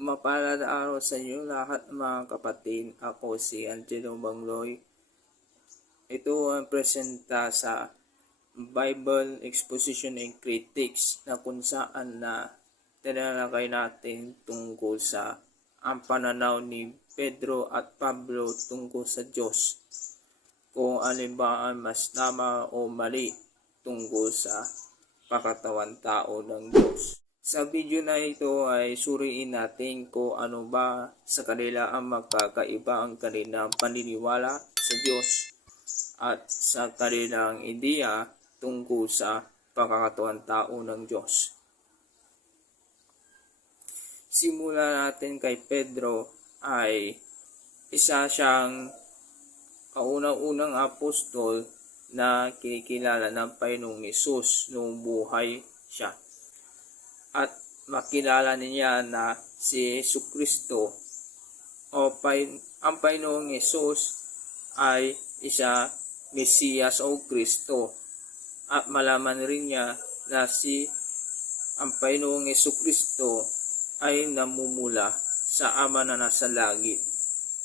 Mapalad araw sa inyo lahat mga kapatid. Ako si Angelo Bangloy. Ito ang presenta sa Bible Exposition and Critics na kung saan na tinalakay natin tungkol sa ang pananaw ni Pedro at Pablo tungkol sa Diyos. Kung alin ba ang mas tama o mali tungkol sa pakatawan tao ng Diyos. Sa video na ito ay suriin natin kung ano ba sa kanila ang magkakaiba ang kanilang paniniwala sa Diyos at sa kanilang ideya tungkol sa pagkakataon tao ng Diyos. Simulan natin kay Pedro ay isa siyang kaunang-unang apostol na kinikilala ng Panginoong Hesus noong buhay siya. At makilala niya na si Jesucristo o ang Panginoong Hesus ay isa Mesiyas o Kristo. At malaman rin niya na ang Panginoong Jesucristo ay namumula sa Ama na nasa langit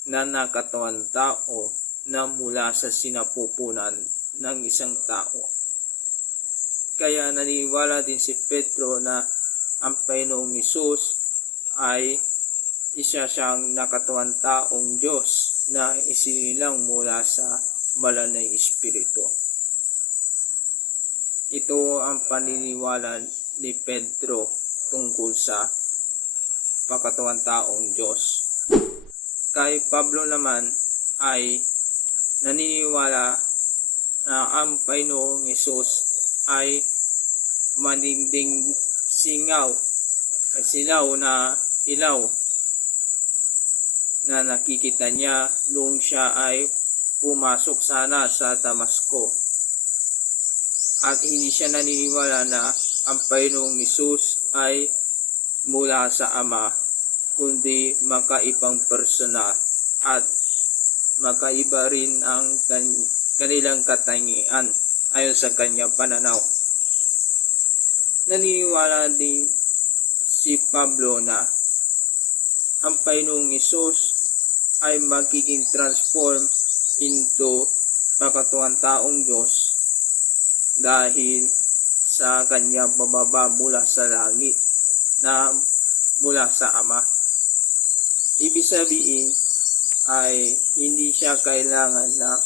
na nakatawan tao na mula sa sinapupunan ng isang tao. Kaya naniniwala din si Pedro na ang Panginoong Hesus ay isa siyang nakatawan taong Diyos na isinilang mula sa banal na Espiritu. Ito ang paniniwala ni Pedro tungkol sa pagkatawan taong Diyos. Kay Pablo naman ay naniniwala na ang Panginoong Hesus ay maninding silaw na ilaw na nakikita niya noong siya ay pumasok sana sa Damasco. At hindi siya naniniwala na ang Panginoong Hesus ay mula sa Ama, kundi makaibang persona at makaiba rin ang kanilang katangian ayon sa kanyang pananaw. Naniniwala din si Pablo na ang Panginoong Hesus ay magiging transform into pagkatuwang taong Diyos dahil sa kanyang bababa mula sa langit na mula sa Ama. Ibig sabihin ay hindi siya kailangan na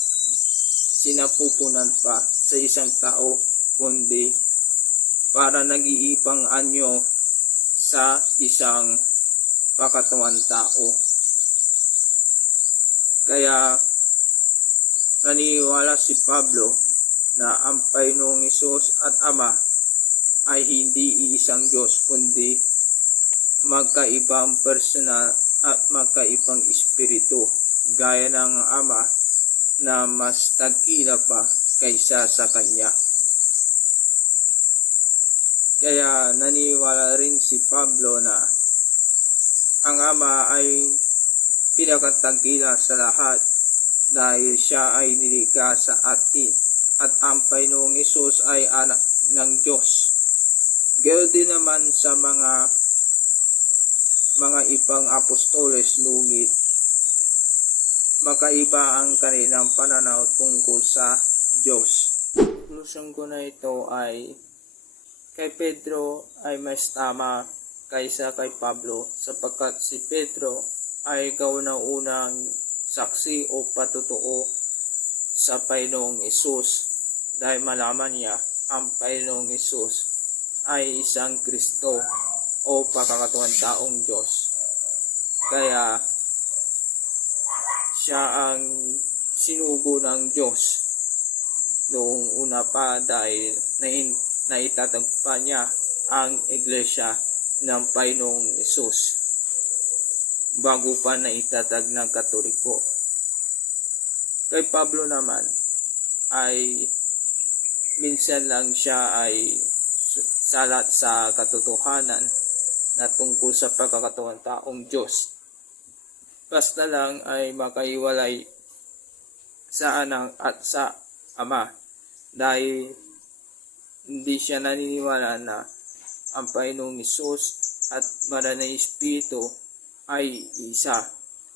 sinapupunan pa sa isang tao, kundi para nag-iipang anyo sa isang pagkatuwang tao. Kaya naniniwala si Pablo na ang Panginoong Hesus at Ama ay hindi iisang Diyos, kundi magkaibang persona at magkaibang espiritu, gaya ng Ama na mas tagkila pa kaysa sa Kanya. Kaya naniniwala rin si Pablo na ang Ama ay pinakatagkila sa lahat dahil siya ay nilikha sa atin at ang Panginoong Hesus ay anak ng Diyos. Gayon din naman sa mga ibang apostoles, ngunit makaiba ang kanilang pananaw tungkol sa Diyos. Konklusyon ko na ito ay kay Pedro ay mas tama kaysa kay Pablo, sapagkat si Pedro ay kauna-unang saksi o patutuo sa Panginoong Hesus dahil malaman niya ang Panginoong Hesus ay isang Kristo o pagkakatuwang taong Diyos. Kaya siya ang sinugo ng Diyos noong una pa dahil naitatagpa niya ang iglesia ng Panginoong Hesus bago pa naitatag ng Katoliko. Kay Pablo naman ay minsan lang siya ay salat sa katotohanan na tungkol sa pagkakatuwang taong Diyos. Basta lang ay makaiwalay sa Anak at sa Ama dahil hindi siya naniniwala na ang Panginoong Hesus at Banal na Espiritu ay isa,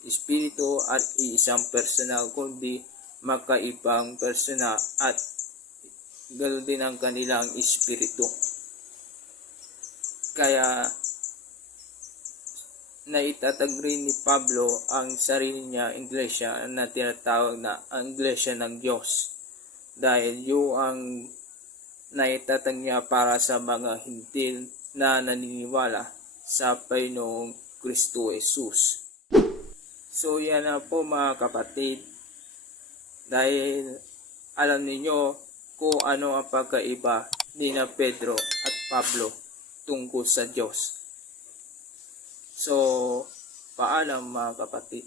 espiritu at isang personal, kundi magkaibang persona at ganoon din ang kanilang espiritu. Kaya naitatag rin ni Pablo ang sarili niya iglesia na tinatawag na ang iglesia ng Diyos, dahil yung ang naitatag niya para sa mga Hintil na naniniwala sa Panginoong Kristo Jesus. So yan na po mga kapatid, dahil alam niyo kung ano ang pagkaiba ni na Pedro at Pablo tungkol sa Diyos. So, paalam mga kapatid.